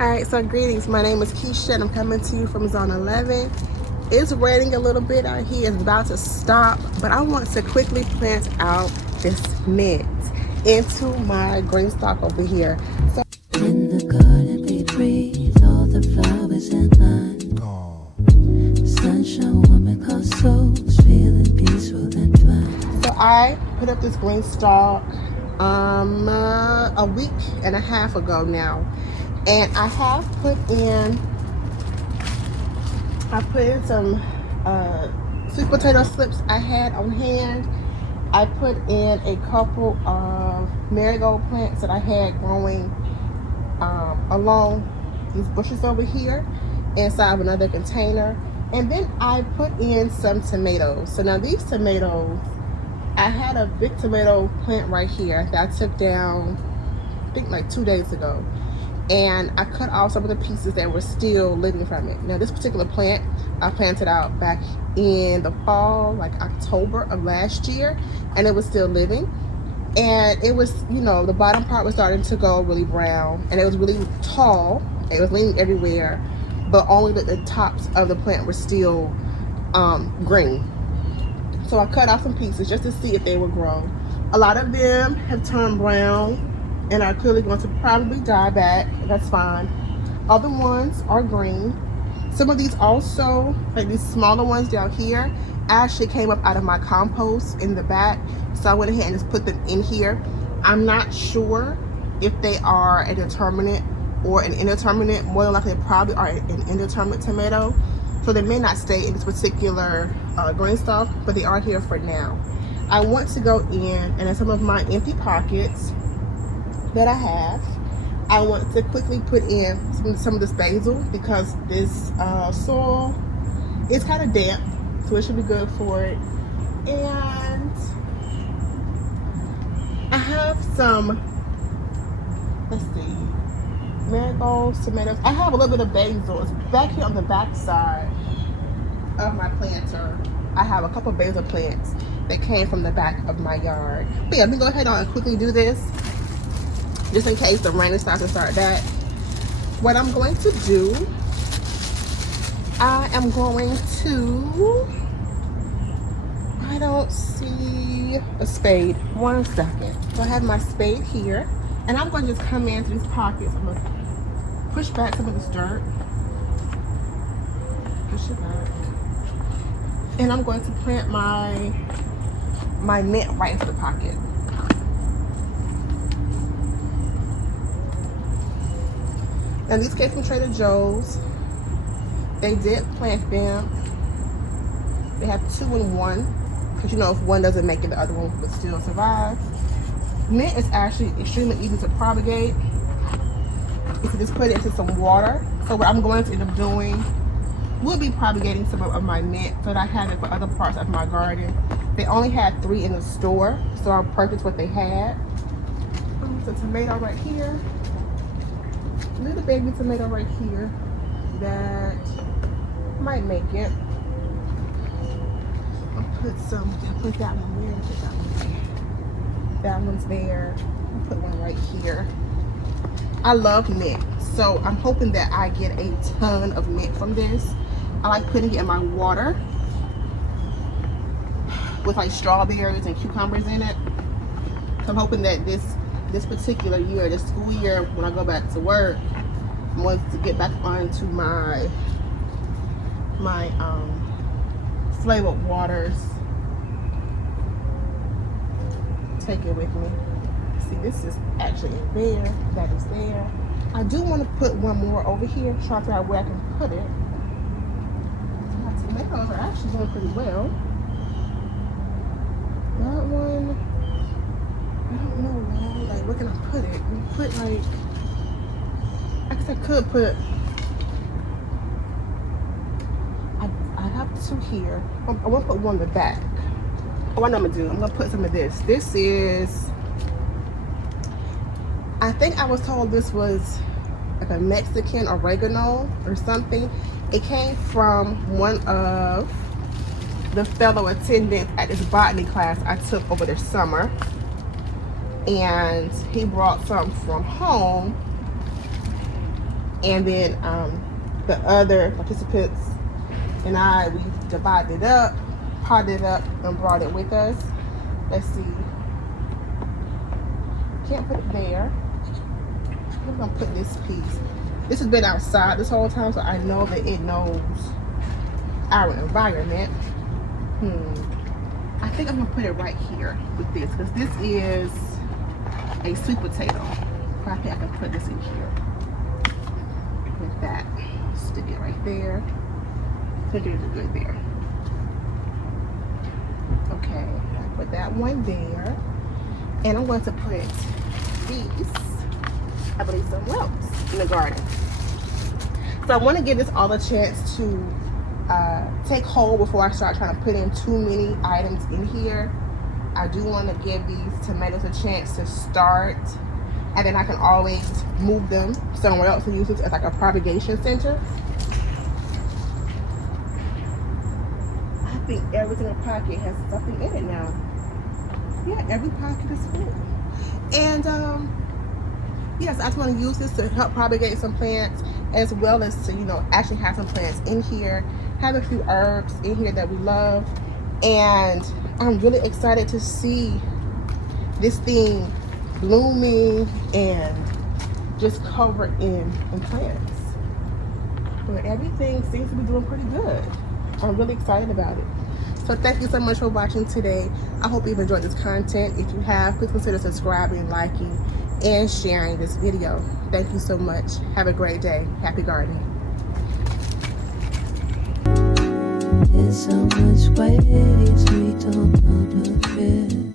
Alright, so greetings. My name is Keisha and I'm coming to you from Zone 11. It's raining a little bit out here. It's about to stop, but I want to quickly plant out this mint into my green stock over here. So in the garden we breathe all the flowers in line. Sunshine woman called souls feeling peaceful and fine. So I put up this green stalk a week and a half ago now, and I have put in some sweet potato slips I had on hand. I put in a couple of marigold plants that I had growing along these bushes over here inside of another container, and then I put in some tomatoes. So now these tomatoes, I had a big tomato plant right here that I took down I think like 2 days ago, and I cut off some of the pieces that were still living from it. Now this particular plant I planted out back in the fall, like October of last year, and it was still living, and it was, you know, the bottom part was starting to go really brown, and it was really tall. It was leaning everywhere, but only the tops of the plant were still green. So I cut off some pieces just to see if they would grow. A lot of them have turned brown and are clearly going to probably die back. That's fine. Other ones are green. Some of these also, like these smaller ones down here, actually came up out of my compost in the back. So I went ahead and just put them in here. I'm not sure if they are a determinate or an indeterminate. More than likely, they probably are an indeterminate tomato. So they may not stay in this particular green stalk, but they are here for now. I want to go in, and in some of my empty pockets that I have, I want to quickly put in some of this basil, because this soil is kind of damp, so it should be good for it. And I have some, let's see, marigolds, tomatoes. I have a little bit of basil. It's back here on the back side of my planter. I have a couple of basil plants that came from the back of my yard. But yeah, let me go ahead and quickly do this, just in case the rain starts to start back. What I'm going to do, I am going to, I don't see a spade. 1 second. So I have my spade here, and I'm going to just come into these pockets. I'm going to push back some of this dirt. Push it back. And I'm going to plant my mint right into the pocket. Now these came from Trader Joe's. They did plant them. They have 2 in 1, because you know, if one doesn't make it, the other one would still survive. Mint is actually extremely easy to propagate if you just put it into some water. So what I'm going to end up doing will be propagating some of my mint so that I have it for other parts of my garden. They only had 3 in the store, so I purchased what they had. There's a tomato right here. Little baby tomato right here that might make it. I'll put that one there. Put that one there. That one's there. I'll put one right here. I love mint, so I'm hoping that I get a ton of mint from this. I like putting it in my water with like strawberries and cucumbers in it. So I'm hoping that this particular year, this school year, when I go back to work, I'm going to get back onto my flavored waters. Take it with me. See, this is actually there. That is there. I do want to put one more over here. Try to figure out where I can put it. My tomatoes are actually doing pretty well. That one, I don't know, man. Like, where can I put it? Put like, I guess I could put. I have 2 here. I want to put one in the back. Oh, what I'm gonna do? I'm gonna put some of this. This is, I think I was told this was like a Mexican oregano or something. It came from one of the fellow attendants at this botany class I took over the summer, and he brought some from home And then the other participants and we divided it up, potted it up, and brought it with us. Let's see. Can't put it there. I'm gonna put this piece. This has been outside this whole time, so I know that it knows our environment. I think I'm gonna put it right here with this, because this is a sweet potato. I think I can put this in here with that. Stick it right there. Stick it good there. Okay, I put that one there, and I'm going to put these, I believe, somewhere else in the garden. So I want to give this all a chance to take hold before I start trying to put in too many items in here. I do want to give these tomatoes a chance to start, and then I can always move them somewhere else and use this as like a propagation center. I think every single pocket has something in it now. Yeah, every pocket is full. And yes, I just want to use this to help propagate some plants, as well as to, you know, actually have some plants in here, have a few herbs in here that we love. And I'm really excited to see this thing blooming and just covered in plants. But everything seems to be doing pretty good. I'm really excited about it. So thank you so much for watching today. I hope you've enjoyed this content. If you have, please consider subscribing, liking, and sharing this video. Thank you so much. Have a great day. Happy gardening. There's so much ways we don't understand.